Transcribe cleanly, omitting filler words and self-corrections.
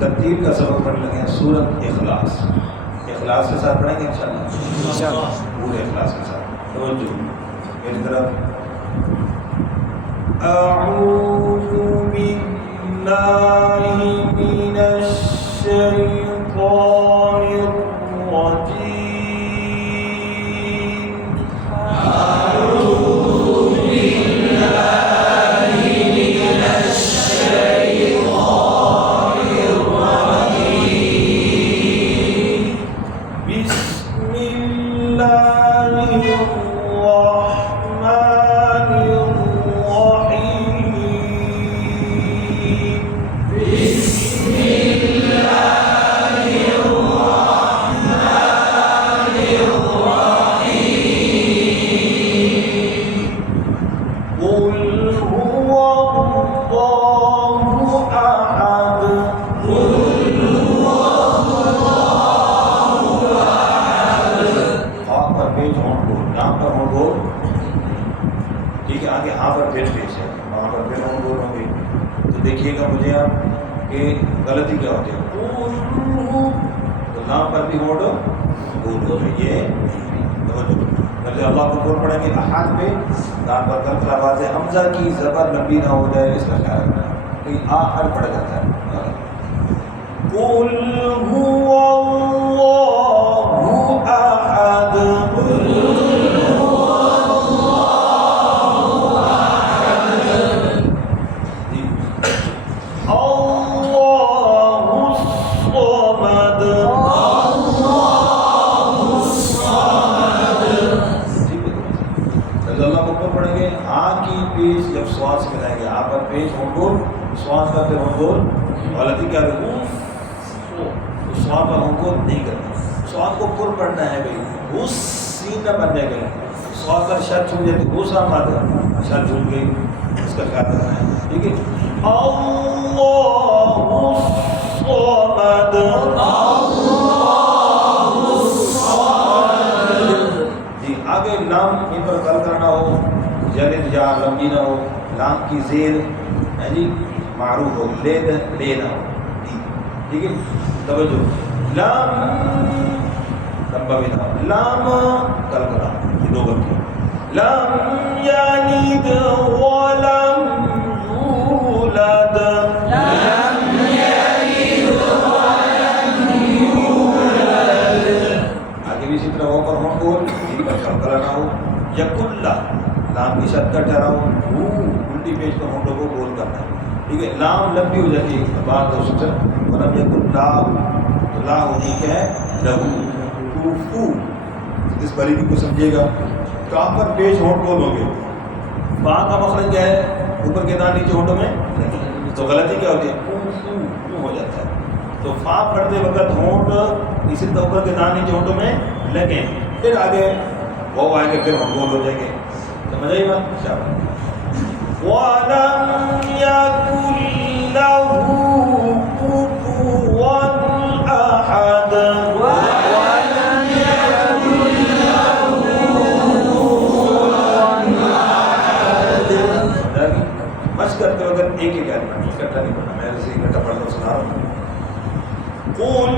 तरतीब का सबक पढ़ने लगे हैं सूरत इखलास। इखलास के साथ पढ़ेंगे इंशाअल्लाह, पूरे इखलास के साथ। तवज्जो मेरी तरफ। अऊज़ु बिल्लाहि मिनश शैतानिर रजीम। ठीक है, आगे हाँ पर पेश है, वहाँ पर फिर हम बोल होंगे तो देखिएगा मुझे आप कि गलती क्या होती है। तो नाम पर भी होड़ बोल हो ये मतलब अल्लाह को बोल पड़ेंगे अहाद पे दान पर कल आवाज़ हमजा की ज़बर लंबी ना हो जाए, इसका ख्याल रखना कि आहर पड़ जाता है। कुल हुवल्लाहु अहद, पेश जब श्वास मिलाएंगे यहाँ पर पेश होंगोल, श्वास का फिर होंगोल गलती क्या रखूँ तो श्वास पर होंगोल नहीं करना, श्वास को पुर पढ़ना है भाई, उस सीन न बनने गए श्वास पर शर्त छूट जाती, दूसरा मत शर्त छूट गई, इसका क्या करना है। ठीक है, जी आगे नाम इन पर कल करना हो, जलिद या लंबी ना हो, लाम की जेर है जी मारूफ हो, लेद लेना हो। ठीक है, तवज्जो लाम लंबा भी ना हो, लाम कल करा, ये दो गलती। लम यलिद वलम यूलद, लम यलिद वलम यूलद। आगे भी इसी तरह हो पर हो बोल, ये पर कल कराना हो। यकुल्ला लाम की शर्त का ठहराओ, उल्टी पेज पर होंठों को बोल करना है। ठीक है, लाम लंबी हो जाती है बात हो सकता है, मतलब ये कुल लाम तो ला होती क्या है लहू फू। इस बारीकी को समझिएगा। कहाँ पर पेज होंठ बोलोगे, बा का मखरज क्या है, ऊपर के दांत नीचे होंठों में नहीं, तो गलती क्या होती है हो जाता है। तो फा पढ़ते वक्त होंठ इसी तरह ऊपर के दांत नीचे होंठों में लगे, फिर आगे वो आएंगे, फिर हम बोल हो जाएंगे। समझ आई बात? वलम यकुन लहू कुफुवन अहद, वलम यकुन लहू कुफुवन अहद। मश करते वक्त एक ही कहना, इकट्ठा नहीं पढ़ना, मैं ऐसे इकट्ठा पढ़ता सुना रहा हूँ। कुल